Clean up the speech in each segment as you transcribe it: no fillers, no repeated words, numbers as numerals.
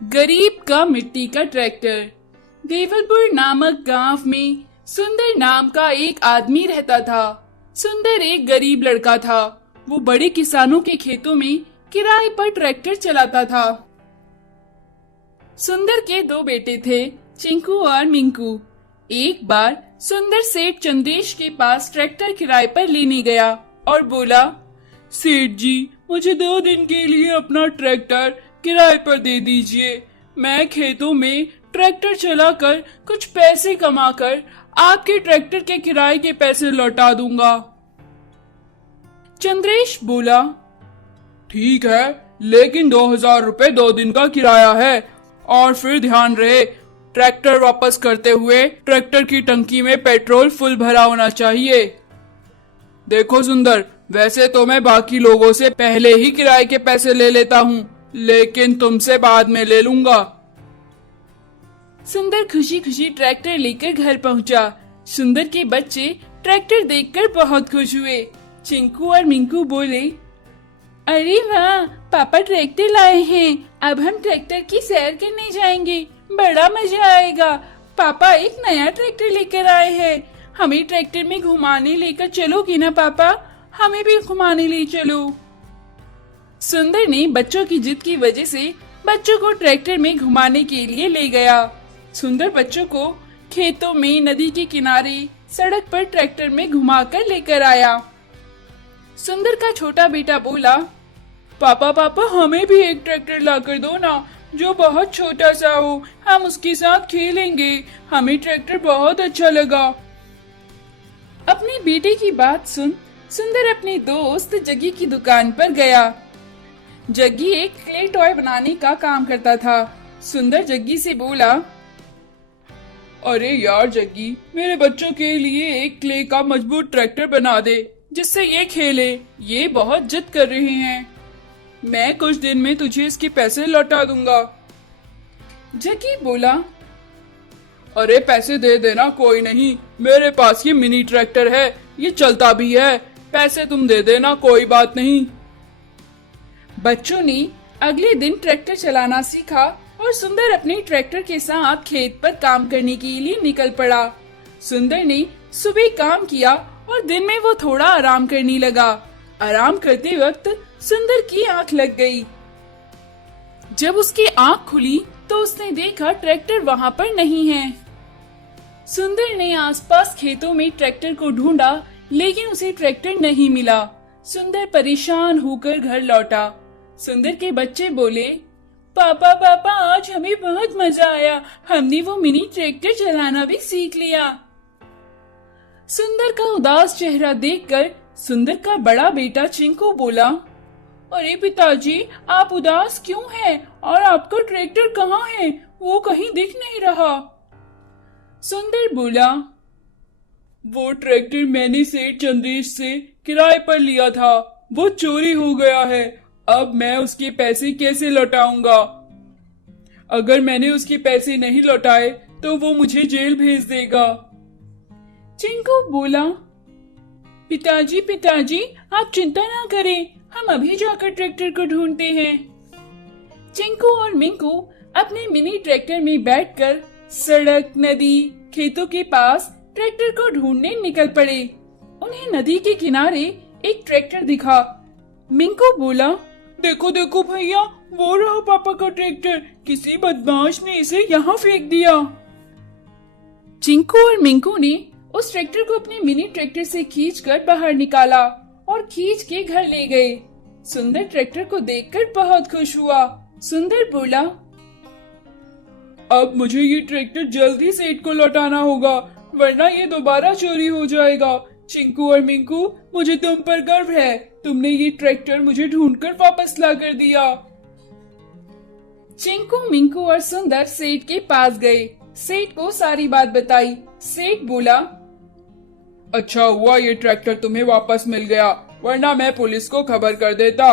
गरीब का मिट्टी का ट्रैक्टर। देवलपुर नामक गांव में सुंदर नाम का एक आदमी रहता था। सुंदर एक गरीब लड़का था। वो बड़े किसानों के खेतों में किराए पर ट्रैक्टर चलाता था। सुंदर के दो बेटे थे, चिंकू और मिंकू। एक बार सुंदर सेठ चंदेश के पास ट्रैक्टर किराए पर लेने गया और बोला, सेठ जी, मुझे 2 दिन के लिए अपना ट्रैक्टर किराए पर दे दीजिए। मैं खेतों में ट्रैक्टर चलाकर कुछ पैसे कमाकर आपके ट्रैक्टर के किराए के पैसे लौटा दूंगा। चंद्रेश बोला, ठीक है, लेकिन 2000 रुपए 2 दिन का किराया है। और फिर ध्यान रहे, ट्रैक्टर वापस करते हुए ट्रैक्टर की टंकी में पेट्रोल फुल भरा होना चाहिए। देखो सुंदर, वैसे तो मैं बाकी लोगों से पहले ही किराए के पैसे ले लेता हूँ, लेकिन तुमसे बाद में ले लूंगा। सुंदर खुशी खुशी ट्रैक्टर लेकर घर पहुँचा। सुंदर के बच्चे ट्रैक्टर देखकर बहुत खुश हुए। चिंकू और मिंकू बोले, अरे वाह, पापा ट्रैक्टर लाए हैं। अब हम ट्रैक्टर की सैर करने जाएंगे, बड़ा मजा आएगा। पापा एक नया ट्रैक्टर लेकर आए हैं। हमें ट्रैक्टर में घुमाने लेकर चलोगे ना पापा? हमें भी घुमाने ले चलो। सुंदर ने बच्चों की जिद की वजह से बच्चों को ट्रैक्टर में घुमाने के लिए ले गया। सुंदर बच्चों को खेतों में, नदी के किनारे, सड़क पर ट्रैक्टर में घुमाकर लेकर आया। सुंदर का छोटा बेटा बोला, पापा पापा हमें भी एक ट्रैक्टर लाकर दो ना, जो बहुत छोटा सा हो, हम उसके साथ खेलेंगे। हमें ट्रैक्टर बहुत अच्छा लगा। अपने बेटे की बात सुन सुंदर अपने दोस्त जग्गी की दुकान पर गया। जग्गी एक क्ले टॉय बनाने का काम करता था। सुंदर जग्गी से बोला, अरे यार जग्गी, मेरे बच्चों के लिए एक क्ले का मजबूत ट्रैक्टर बना दे, जिससे ये खेले। ये बहुत जिद कर रहे हैं। मैं कुछ दिन में तुझे इसके पैसे लौटा दूंगा। जग्गी बोला, अरे पैसे दे देना, कोई नहीं, मेरे पास ये मिनी ट्रैक्टर है, ये चलता भी है। पैसे तुम दे देना, कोई बात नहीं। बच्चों ने अगले दिन ट्रैक्टर चलाना सीखा और सुंदर अपने ट्रैक्टर के साथ खेत पर काम करने के लिए निकल पड़ा। सुंदर ने सुबह काम किया और दिन में वो थोड़ा आराम करने लगा। आराम करते वक्त सुंदर की आंख लग गई। जब उसकी आंख खुली तो उसने देखा ट्रैक्टर वहाँ पर नहीं है। सुंदर ने आसपास खेतों में ट्रैक्टर को ढूंढा, लेकिन उसे ट्रैक्टर नहीं मिला। सुंदर परेशान होकर घर लौटा। सुंदर के बच्चे बोले, पापा पापा, आज हमें बहुत मजा आया। हमने वो मिनी ट्रैक्टर चलाना भी सीख लिया। सुंदर का उदास चेहरा देखकर सुंदर का बड़ा बेटा चिंकू बोला, अरे पिताजी, आप उदास क्यों हैं? और आपका ट्रैक्टर कहाँ है? वो कहीं दिख नहीं रहा। सुंदर बोला, वो ट्रैक्टर मैंने सेठ चंदेश से किराए पर लिया था, वो चोरी हो गया है। अब मैं उसके पैसे कैसे लौटाऊंगा? अगर मैंने उसके पैसे नहीं लौटाए तो वो मुझे जेल भेज देगा। चिंकू बोला, पिताजी पिताजी, आप चिंता ना करें, हम अभी जाकर ट्रैक्टर को ढूंढते हैं। चिंकू और मिंकू अपने मिनी ट्रैक्टर में बैठकर सड़क, नदी, खेतों के पास ट्रैक्टर को ढूंढने निकल पड़े। उन्हें नदी के किनारे एक ट्रैक्टर दिखा। मिंकू बोला, देखो देखो भैया, वो रहा पापा का ट्रैक्टर, किसी बदमाश ने इसे यहाँ फेंक दिया। चिंकू और मिंकू ने उस ट्रैक्टर को अपने मिनी ट्रैक्टर से खींचकर बाहर निकाला और खींच के घर ले गए। सुंदर ट्रैक्टर को देखकर बहुत खुश हुआ। सुंदर बोला, अब मुझे ये ट्रैक्टर जल्दी सेठ को लौटाना होगा, वरना ये दोबारा चोरी हो जाएगा। चिंकू और मिंकू, मुझे तुम पर गर्व है, तुमने ये ट्रैक्टर मुझे ढूंढकर वापस ला कर दिया। चिंकू, मिंकू और सुंदर सेठ के पास गए। सेठ को सारी बात बताई। सेठ बोला, अच्छा हुआ ये ट्रैक्टर तुम्हें वापस मिल गया, वरना मैं पुलिस को खबर कर देता।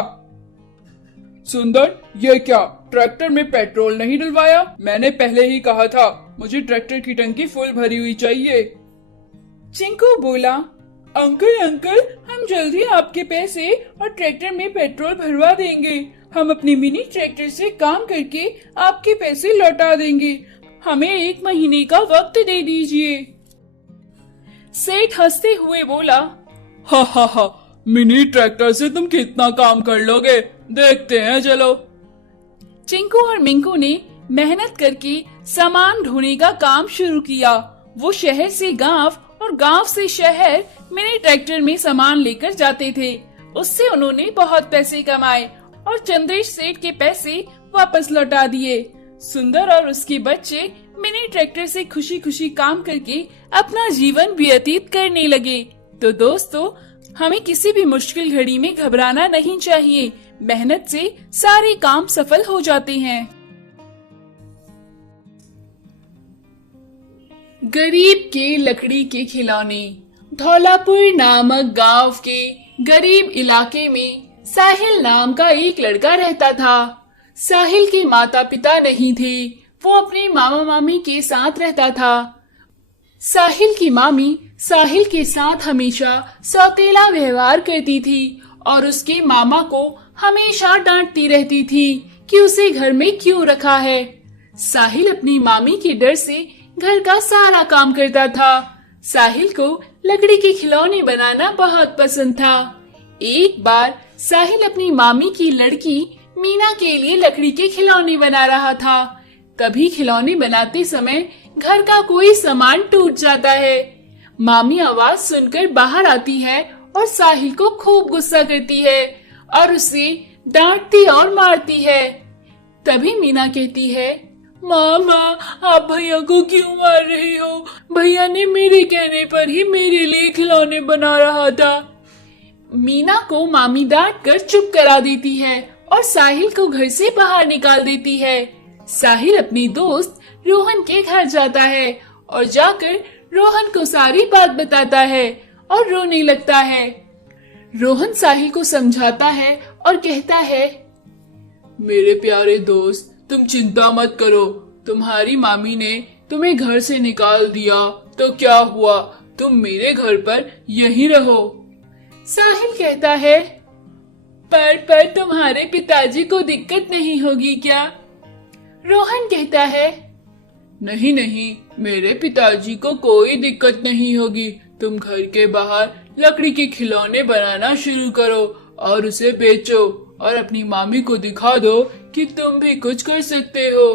सुंदर, ये क्या, ट्रैक्टर में पेट्रोल नहीं डलवाया? मैंने पहले ही कहा था, मुझे ट्रैक्टर की टंकी फुल भरी हुई चाहिए। चिंकू बोला, अंकल अंकल, हम जल्दी आपके पैसे और ट्रैक्टर में पेट्रोल भरवा देंगे। हम अपने मिनी ट्रैक्टर से काम करके आपके पैसे लौटा देंगे। हमें 1 महीने का वक्त दे दीजिए। सेठ हंसते हुए बोला, हा हा हा, मिनी ट्रैक्टर से तुम कितना काम कर लोगे, देखते हैं चलो। चिंकू और मिंकू ने मेहनत करके सामान ढोने का काम शुरू किया। वो शहर से गांव और गांव से शहर मिनी ट्रैक्टर में सामान लेकर जाते थे। उससे उन्होंने बहुत पैसे कमाए और चंद्रेश सेठ के पैसे वापस लौटा दिए। सुंदर और उसके बच्चे मिनी ट्रैक्टर से खुशी खुशी काम करके अपना जीवन व्यतीत करने लगे। तो दोस्तों, हमें किसी भी मुश्किल घड़ी में घबराना नहीं चाहिए। मेहनत से सारे काम सफल हो जाते हैं। गरीब के लकड़ी के खिलौने। धौलापुर नामक गांव के गरीब इलाके में साहिल नाम का एक लड़का रहता था। साहिल के माता पिता नहीं थे, वो अपने मामा मामी के साथ रहता था। साहिल की मामी साहिल के साथ हमेशा सौतेला व्यवहार करती थी और उसके मामा को हमेशा डांटती रहती थी कि उसे घर में क्यों रखा है। साहिल अपनी मामी के डर से घर का सारा काम करता था। साहिल को लकड़ी के खिलौने बनाना बहुत पसंद था। एक बार साहिल अपनी मामी की लड़की मीना के लिए लकड़ी के खिलौने बना रहा था। कभी खिलौने बनाते समय घर का कोई सामान टूट जाता है। मामी आवाज सुनकर बाहर आती है और साहिल को खूब गुस्सा करती है और उसे डांटती और मारती है। तभी मीना कहती है, मामा, आप भैया को क्यों मार रही हो? भैया ने मेरे कहने पर ही मेरे लिए खिलौने बना रहा था। मीना को मामी डांट कर चुप करा देती है और साहिल को घर से बाहर निकाल देती है। साहिल अपनी दोस्त रोहन के घर जाता है और जाकर रोहन को सारी बात बताता है और रोने लगता है। रोहन साहिल को समझाता है और कहता है, मेरे प्यारे दोस्त, तुम चिंता मत करो। तुम्हारी मामी ने तुम्हें घर से निकाल दिया तो क्या हुआ, तुम मेरे घर पर यहीं रहो। साहिल कहता है, पर तुम्हारे पिताजी को दिक्कत नहीं होगी क्या? रोहन कहता है, नहीं नहीं, मेरे पिताजी को कोई दिक्कत नहीं होगी। तुम घर के बाहर लकड़ी के खिलौने बनाना शुरू करो और उसे बेचो और अपनी मामी को दिखा दो कि तुम भी कुछ कर सकते हो।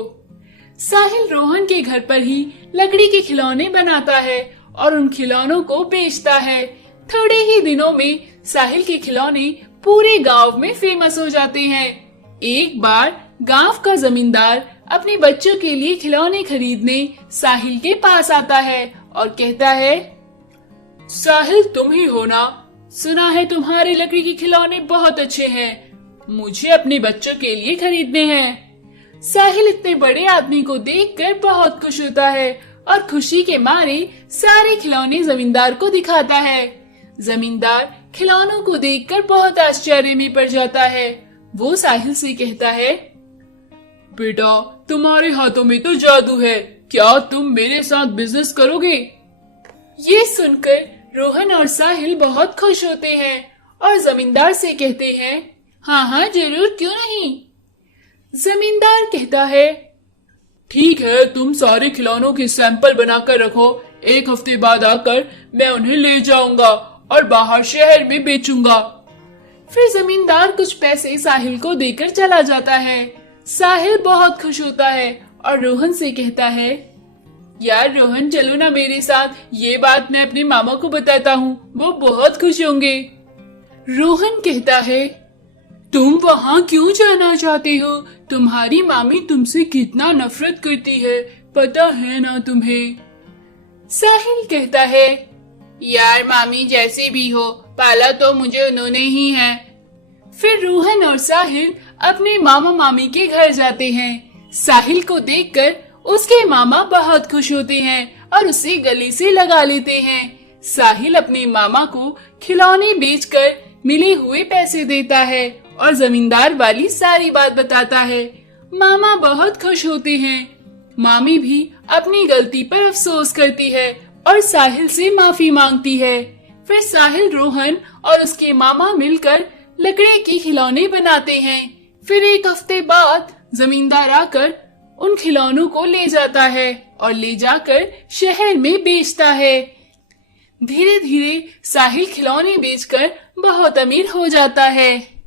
साहिल रोहन के घर पर ही लकड़ी के खिलौने बनाता है और उन खिलौनों को बेचता है। थोड़े ही दिनों में साहिल के खिलौने पूरे गांव में फेमस हो जाते हैं। एक बार गांव का जमींदार अपने बच्चों के लिए खिलौने खरीदने साहिल के पास आता है और कहता है, साहिल तुम ही हो ना? सुना है तुम्हारे लकड़ी के खिलौने बहुत अच्छे हैं, मुझे अपने बच्चों के लिए खरीदने हैं। साहिल इतने बड़े आदमी को देखकर बहुत खुश होता है और खुशी के मारे सारे खिलौने जमींदार को दिखाता है। जमींदार खिलौनों को देखकर बहुत आश्चर्य में पड़ जाता है। वो साहिल से कहता है, बेटा, तुम्हारे हाथों में तो जादू है, क्या तुम मेरे साथ बिजनेस करोगे? ये सुनकर रोहन और साहिल बहुत खुश होते हैं और जमींदार से कहते हैं, हाँ हाँ जरूर, क्यों नहीं। जमींदार कहता है, ठीक है, तुम सारे खिलौनों के सैंपल बनाकर रखो, 1 हफ्ते बाद आकर मैं उन्हें ले जाऊंगा और बाहर शहर में बेचूंगा। फिर जमींदार कुछ पैसे साहिल को देकर चला जाता है। साहिल बहुत खुश होता है और रोहन से कहता है, यार रोहन, चलो ना मेरे साथ, ये बात मैं अपने मामा को बताता हूँ, वो बहुत खुश होंगे। रोहन कहता है, तुम वहाँ क्यों जाना चाहते हो? तुम्हारी मामी तुमसे कितना नफरत करती है, पता है ना तुम्हें? साहिल कहता है, यार मामी जैसे भी हो, पाला तो मुझे उन्होंने ही है। फिर रोहन और साहिल अपने मामा मामी के घर जाते हैं। साहिल को देखकर उसके मामा बहुत खुश होते हैं और उसे गले से लगा लेते हैं। साहिल अपने मामा को खिलौने बेचकर मिले हुए पैसे देता है और जमींदार वाली सारी बात बताता है। मामा बहुत खुश होते हैं। मामी भी अपनी गलती पर अफसोस करती है और साहिल से माफी मांगती है। फिर साहिल, रोहन और उसके मामा मिलकर लकड़ी के खिलौने बनाते हैं। फिर एक हफ्ते बाद जमींदार आकर उन खिलौनों को ले जाता है और ले जाकर शहर में बेचता है। धीरे धीरे साहिल खिलौने बेचकर बहुत अमीर हो जाता है।